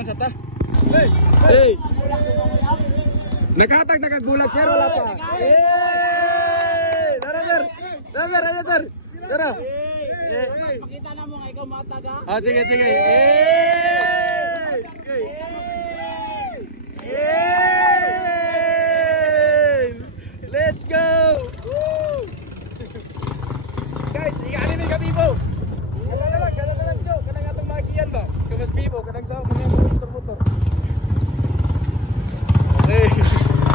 Oh, sata. Hey! Hey! Nakahatag, nakagulag, sir, wala pa. Hey! Tara, sir! Tara, sir! Ayan, sir! Tara! Pakita na mo nga ikaw matag ha? Ah, sige, sige. Hey! Hey! Let's go! Woo! Guys, iyanin may kabibo! Ganun na lang, so. Kanang atong magiyan ba? Kamas bibo, kanang sa mga motor-motor. Okay.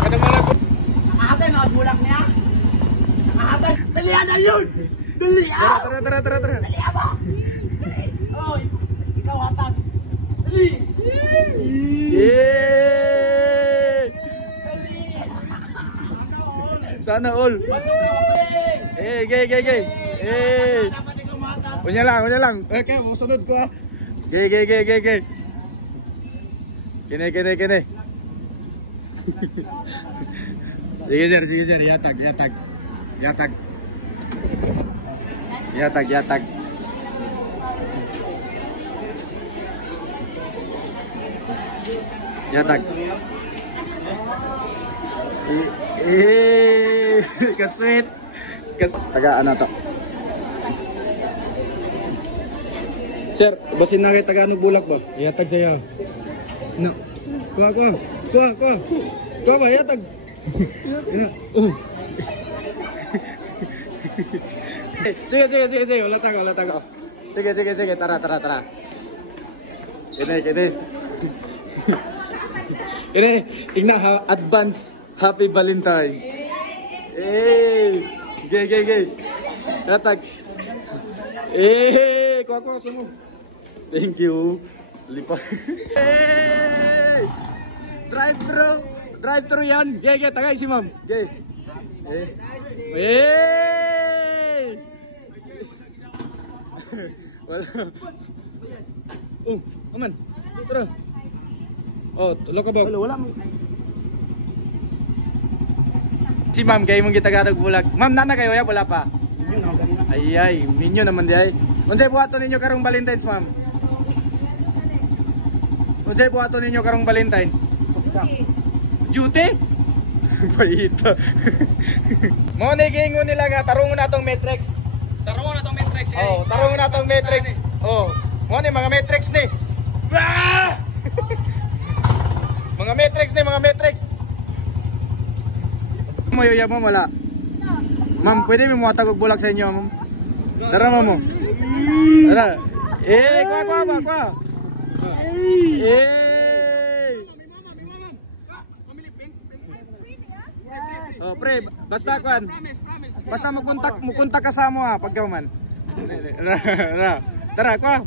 Kanang mga... Nakahatay, nakagulak niya? Nakahatay! Dalihan na yun! Dalihan! Tara. Dalihan mo! Oy! Ikaw hatag! Dali! Yay! Sana all! Eh, gay! Eh! Unya lang. Okay, sunod ko ah. Gay. Kene. Sige sir, yatag. Yatag. Kasweet. Tagaan na to. Sir, basin na kayo taga-ano bulak ba? Yatag saya. No. Kuha. Kuha ba, yatag. Sige. Wala tago. Sige. Tara. Kene. Kene, tingnan ha, advance Happy Valentine's. Hey! Gay. Yatag. Eh, kuha sumo. Thank you. Lipa. Hey! Drive-thru yan. Gay, tagay si ma'am. Gay. Hey! Wala. Oh, aman. Tara. Oh, tulo ka ba? Wala mo. Si ma'am, kayo mong gitagatag bulag. Ma'am, nana kayo ya, wala pa. Ay, minyo naman di ay. Unsay buhaton ninyo karong Valentine's, ma'am? Unsay buhaton ninyo karong Valentine's? Duty? Baita. Mo ni gingon nila nga tarungon natong Matrix. Oh, tarungon natong Matrix. Oh, mo ni mga Matrix ni. Mga Matrix. Mayuyab mo wala. Ma'am, pwede mo matag og bulag sa inyo, ma'am. Tara mo. Tara. Kuha. Oh, pre, basta kuan. Basta mukontak ka sa mo ha pagkauman. Tara, kuha.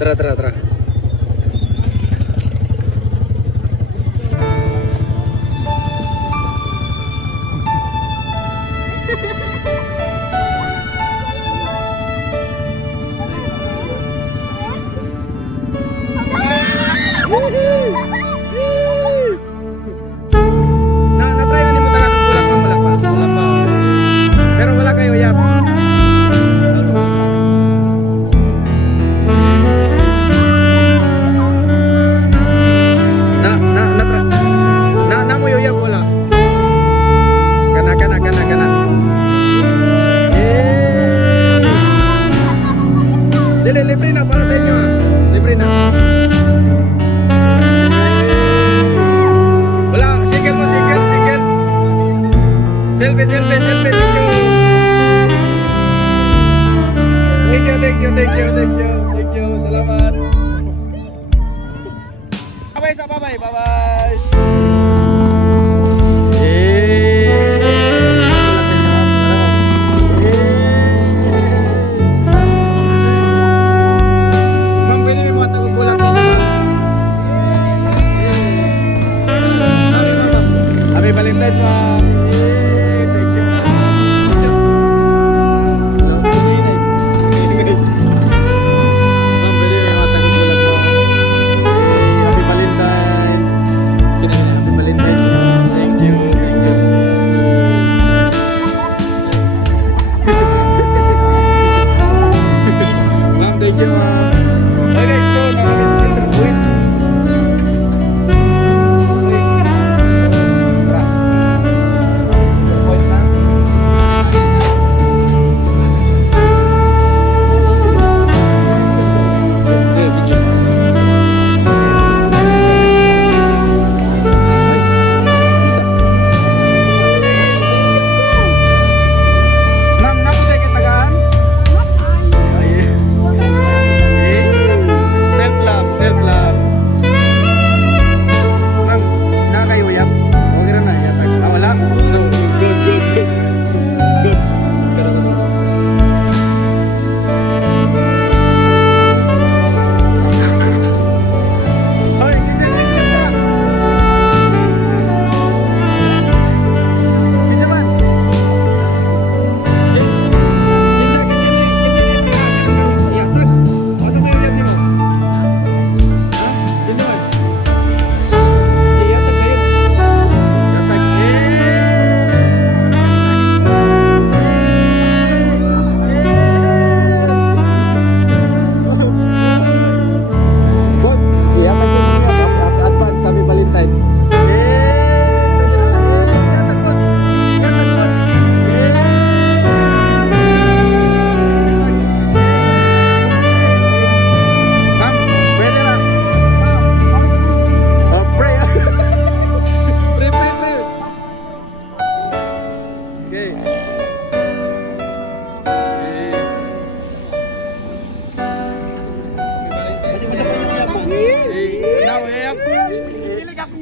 Tara. Na-try na mo taga bulak mo wala pa. Pero wala kayo yap. Na mo yoyap wala. Kana. Dili libre na para sa inyo. Libre na. Selfie. Thank you. Salamat. Bye-bye. Ma'am, pwede may mga tagubulat dito, ma'am. Happy Valentine's, ma'am.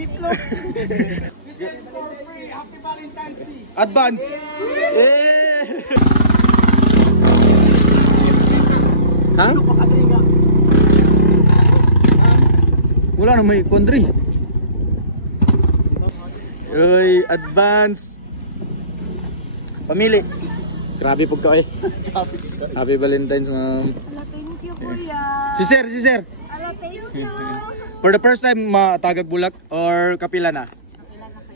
itlog. This is for free. Happy Valentine's Day. Advance. Eh. Ha? Wala na may country. Uy, advance. Pamili. Grabe po ka eh. Happy Valentine's, ma'am. Ala, thank you, kuya. Si sir. Ala, thank you. For the first time, matagag bulak or kapila na?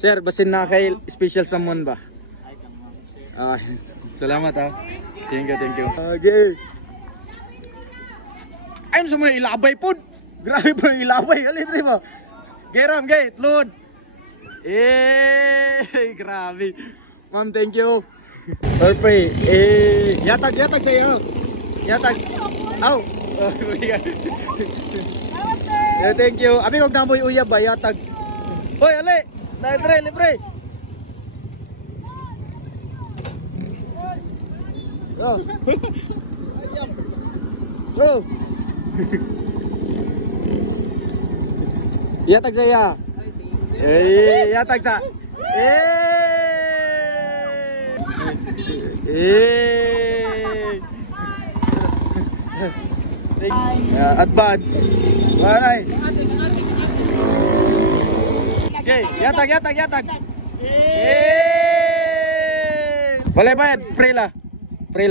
Sir, basin na kay special someone ba? Ah, salamat ha. Thank you. Okay. Ayun sa mga ilabay po. Grabe po yung ilabay. Alitri mo. Geram, gay, tlod. Grabe. Ma'am, thank you. Orpre, yatag sa'yo. Yatag. Aw. Oh, thank you. Abi kog namoy uyab ba yatag. Hoy, ali. Libre. Oh. Oh. Yatag saya. Yatag sa. Advance. Bye. Okay, yatag. Boleh bayad, pre lang. Pre.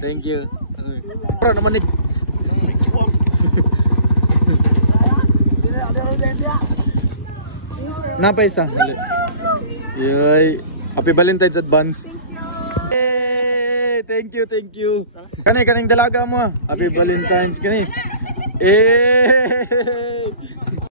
Thank you. Bro, naman ito. Napa isa? Yoy. Happy Valentine's advance. Thank you. Kaning dalaga mo. Happy Valentine's kani.